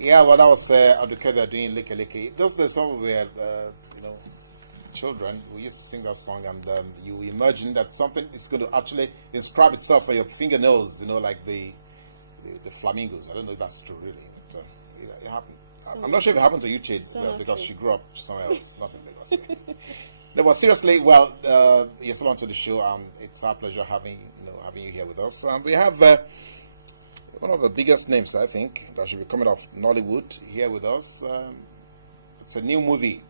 Yeah, well, that was Aduke they're doing Leke Leke. Those are the song where, you know, children, we used to sing that song, and you imagine that something is going to actually inscribe itself on your fingernails, you know, like the flamingos. I don't know if that's true, really. But, it happened. So I'm not sure if it happened to you, Chid, because she grew up somewhere else, not in Lagos. No, but seriously, well, you're still on to the show, and it's our pleasure having you here with us. We have one of the biggest names, I think, that should be coming off Nollywood here with us. It's a new movie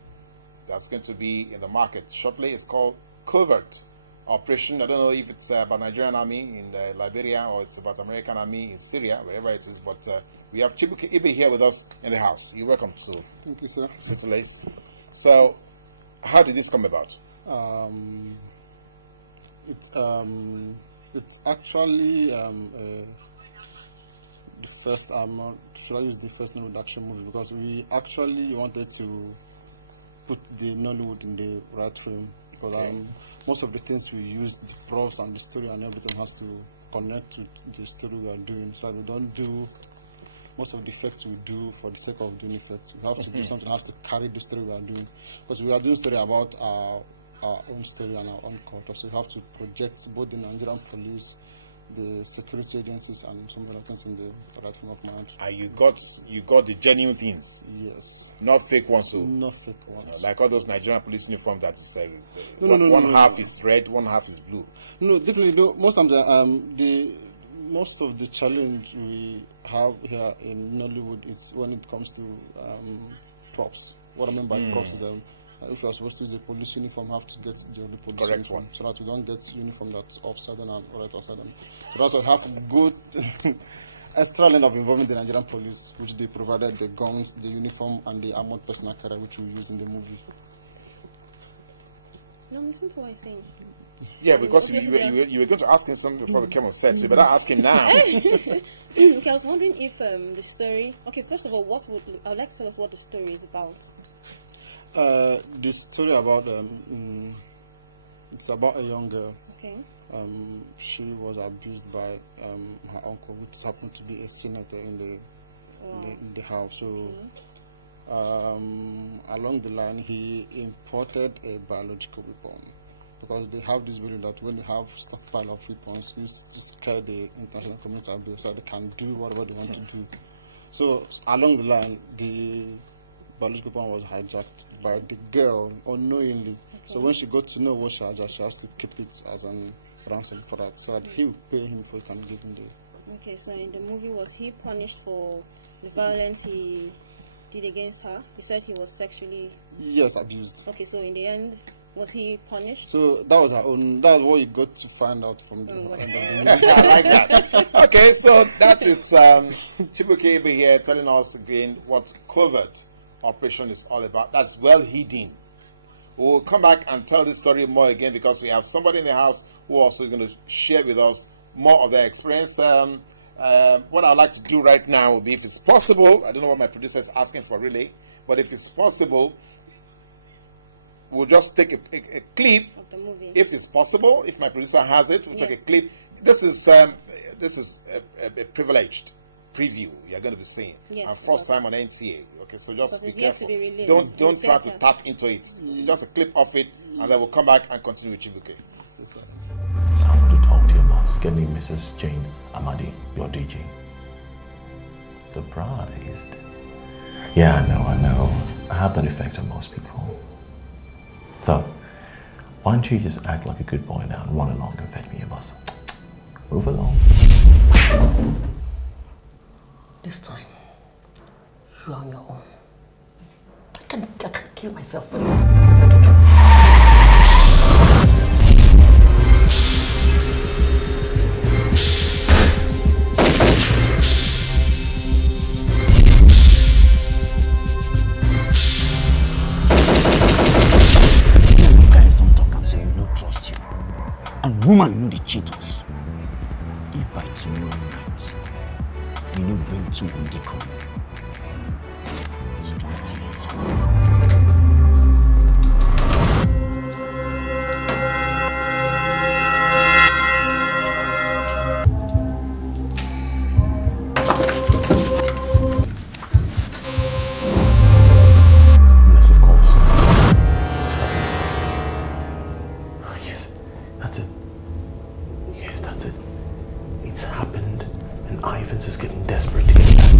that's going to be in the market shortly. It's called Covert Operation. I don't know if it's about Nigerian army in Liberia or it's about American army in Syria, wherever it is. But we have Chibuike Ibe here with us in the house. You're welcome to Thank you, sir. City Lace. So, how did this come about? It's actually the first. Should I use the first non-reduction movie, because we actually wanted to put the Nollywood in the right frame. Because most of the things we use, the props and the story and everything, has to connect to the story we are doing. So we don't do most of the effects we do for the sake of doing effects. We have to do something that has to carry the story we are doing. Because we are doing story about our own story and our own culture. So we have to project both the Nigerian police, the security agencies, and some other things in the right frame of mind. And you got the genuine things. Yes. Not fake ones. So not fake ones. Like all those Nigerian police uniform that is one half is red, one half is blue. No, definitely. No, most times most of the challenge we have here in Nollywood is when it comes to props. What I mean by props is if you are supposed to use a police uniform, you have to get the only police correct uniform, one, so that we don't get uniform that's upside down and right upside down. But also have good extra line of involvement in the Nigerian police, which they provided the guns, the uniform, and the armored personal carrier, which we use in the movie. No, listen to what I'm saying. Yeah, because you were going to ask him something before we came on set, so you better ask him now. Okay, I was wondering if the story. Okay, first of all, I would like to tell us what the story is about. The story about it's about a young girl. Okay. She was abused by her uncle, which happened to be a senator in the house. So along the line, he imported a biological weapon, because they have this belief that when they have stockpile of weapons, used to scare the international community abuse, so they can do whatever they want to do. So along the line, the biological weapon was hijacked by the girl unknowingly. Okay. So when she got to know what she hijacked, she has to keep it as an ransom for that, so that he will pay him for he can give him the. Okay, so in the movie, was he punished for the violence he did against her? You said he was sexually. Yes, abused. Okay, so in the end, was he punished? So that was her own. That was what you got to find out from the end of the movie. I like that. Okay, so that is Chibuike Ibe here telling us again what Covert Operation is all about. That's well hidden. We'll come back and tell this story more again, because we have somebody in the house who also is going to share with us more of their experience. What I'd like to do right now would be, if it's possible, I don't know what my producer is asking for really, but if it's possible, we'll just take a clip of the movie. If it's possible, if my producer has it, we'll take a clip. This is a privileged preview you're going to be seeing. Yes, and first time on NTA. Okay, so just be careful. Be don't try to tap into it. Just a clip of it, and then we'll come back and continue with Chibuike. I want to talk to your boss. Get me Mrs. Jane Amadi, your DJ. Surprised? Yeah, I know. I have that effect on most people. So, why don't you just act like a good boy now and run along and fetch me your bus? Move along. This time, you are on your own. I can't kill myself for you. And woman, you know the cheaters. If by tomorrow night, you know when to when they come, strategy is Ivans is getting desperate to get back.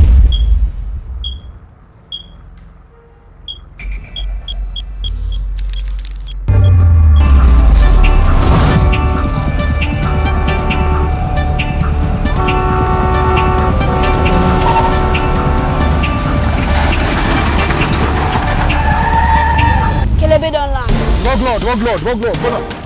Kelebe don't land. Walk, Lord.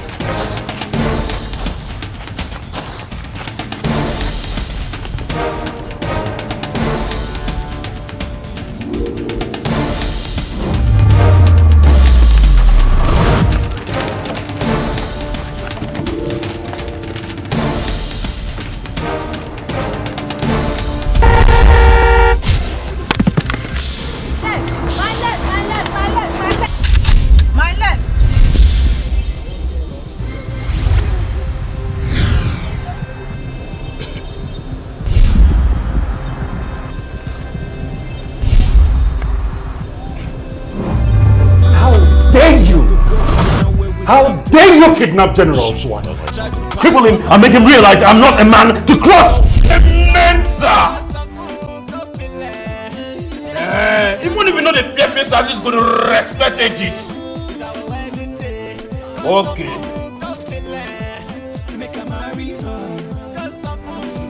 How dare you kidnap General Swan? Cripple him and make him realize I'm not a man to cross Mensah! Even if you know the fear face, at least going to respect ages. Okay.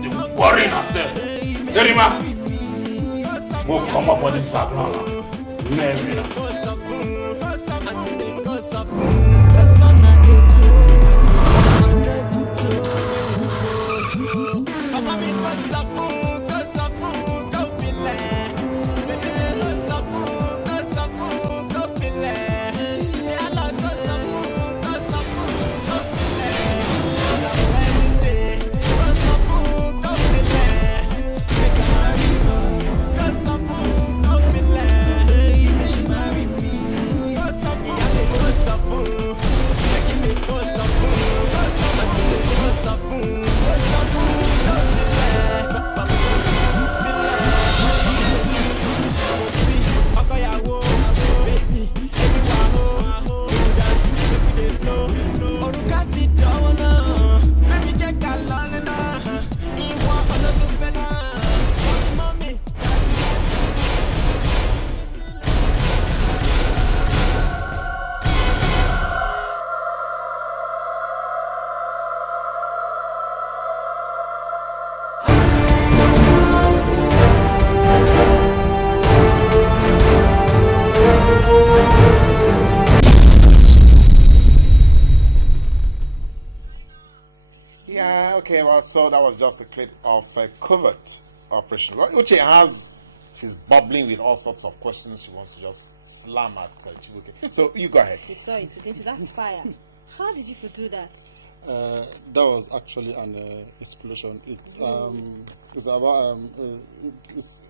The worrying herself. Erima, we'll come up for this start now. So that was just a clip of a Covert Operation. Uche she's bubbling with all sorts of questions she wants to just slam at Chibuike. So you go ahead. You saw it, didn't you? That fire. How did you do that? That was actually an explosion. It's about it's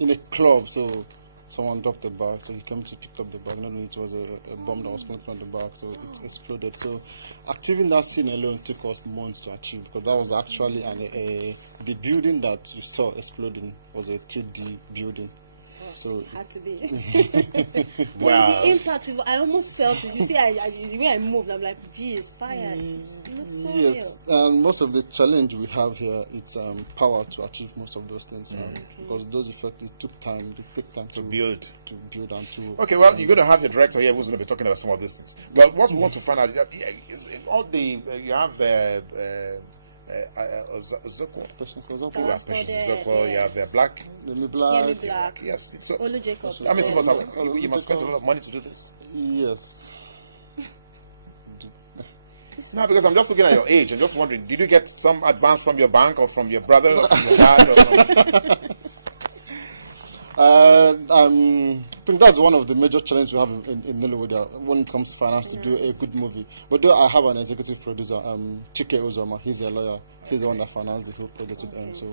in a club, so someone dropped the bag, so he came to pick up the bag. Not it was a bomb that was planted on the bag, so it exploded. So achieving that scene alone took us months to achieve, because that was actually the building that you saw exploding was a 3D building. So had to be. Well, the impact, I almost felt it. You see, the way I moved, I'm like, gee, it's fire. It's so yes, and most of the challenge we have here, it's power to achieve most of those things. Because those effects, it took time. It took time to build and to. Okay, well, you're going to have your director here who's going to be talking about some of these things. Well, what we want to find out is all the you have Ozokwo. Ozokwo, you have Blaq. Yemi Blaq. Yes. So, Olu Jacobs. I mean, you must spend a lot of money to do this. Yes. No, because I'm just looking at your age. I'm just wondering, did you get some advance from your bank or from your brother or from your dad? Or from I think that's one of the major challenges we have in Nollywood when it comes to finance to do a good movie. But though I have an executive producer, Chike Ozoma, he's a lawyer. He's the one that financed the whole project. So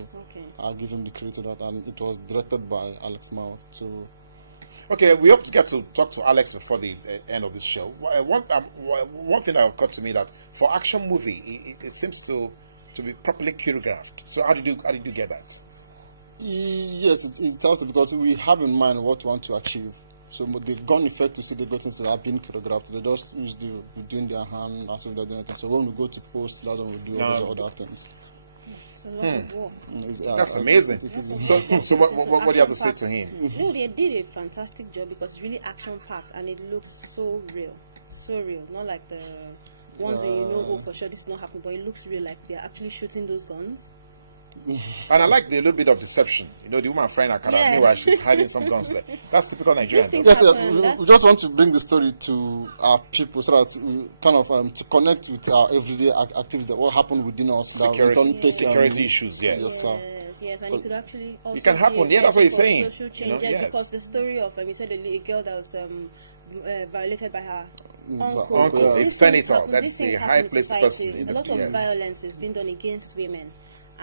I'll give him the credit to that. And it was directed by Alex Mao. So. Okay, we hope to get to talk to Alex before the end of this show. One thing that occurred to me that for action movie, it seems to be properly choreographed. So how did you get that? Yes, it's also because we have in mind what we want to achieve. So the gun effect to see the good things that have been choreographed. They just use doing their hand as if they're doing anything. So when we go to post, that's when we do all those other things. A lot of work. That's amazing. So what do you have to say to him? No, they did a fantastic job because it's really action-packed and it looks so real. So real. Not like the ones that you know, oh, for sure this is not happening, but it looks real, like they're actually shooting those guns. And I like the little bit of deception. You know, the woman friend I kind of knew why she's hiding some guns there. That's typical Nigerian. Yes, we just want to bring the story to our people so that we kind of to connect with our everyday activities, what happened within us. Security issues, yes. Yes, and it could actually also it can happen. Yeah, that's what you're saying. Social change, because the story of you said a girl that was violated by her uncle, a senator. That's a high-placed person. A lot of violence is being done against women,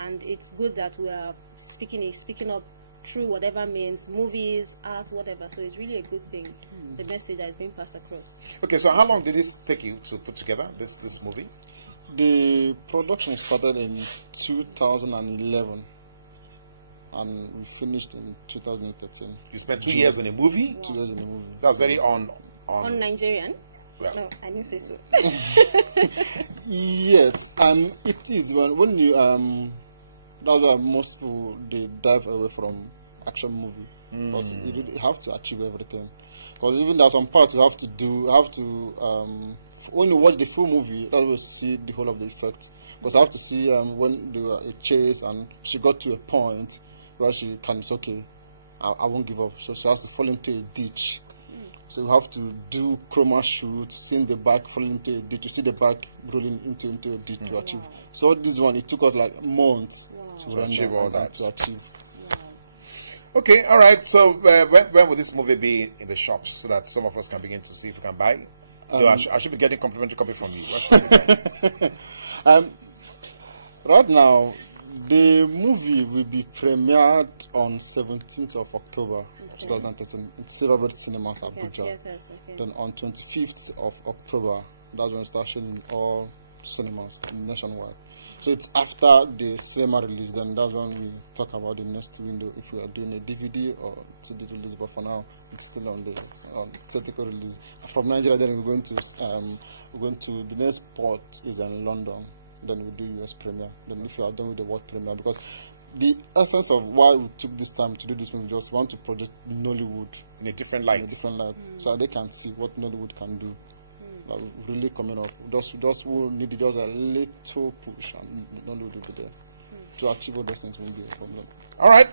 and it's good that we are speaking up through whatever means, movies, art, whatever. So it's really a good thing. The message that is being passed across. Okay, so how long did this take you to put together this movie? The production started in 2011. And we finished in 2013. You spent 2 years in a movie? 2 years in a movie. That's very on Nigerian? Well. No, I didn't say so. Yes, and it is when you that's why most people they dive away from action movie because you have to achieve everything. Because even there are some parts you have to when you watch the full movie, that's where you see the whole of the effect. Because I have to see when there were a chase and she got to a point where she can say, okay, I won't give up. So she has to fall into a ditch. So you have to do chroma shoot, see in the back, fall into a ditch. You see the back rolling into a ditch to achieve. So this one, it took us like months to achieve all that. To achieve. Okay, all right. So when will this movie be in the shops so that some of us can begin to see if we can buy it? I should be getting complimentary copy from you. Right now, the movie will be premiered on 17th of October 2013 in Silverbird Cinemas, Abuja. Yes, okay. Then on 25th of October, that's when it starts showing in all cinemas nationwide. So it's after the cinema release, then that's when we talk about the next window, if we are doing a DVD or CD release. But for now, it's still on the theatrical release. From Nigeria, then we're going to the next port is in London. Then we do US premiere. Then if we are done with the world premiere, because the essence of why we took this time to do this movie, just want to project Nollywood in a different light, so they can see what Nollywood can do. Like really coming up. Just will need just a little push, and Nollywood will be there to achieve all those things. Will be a problem. All right.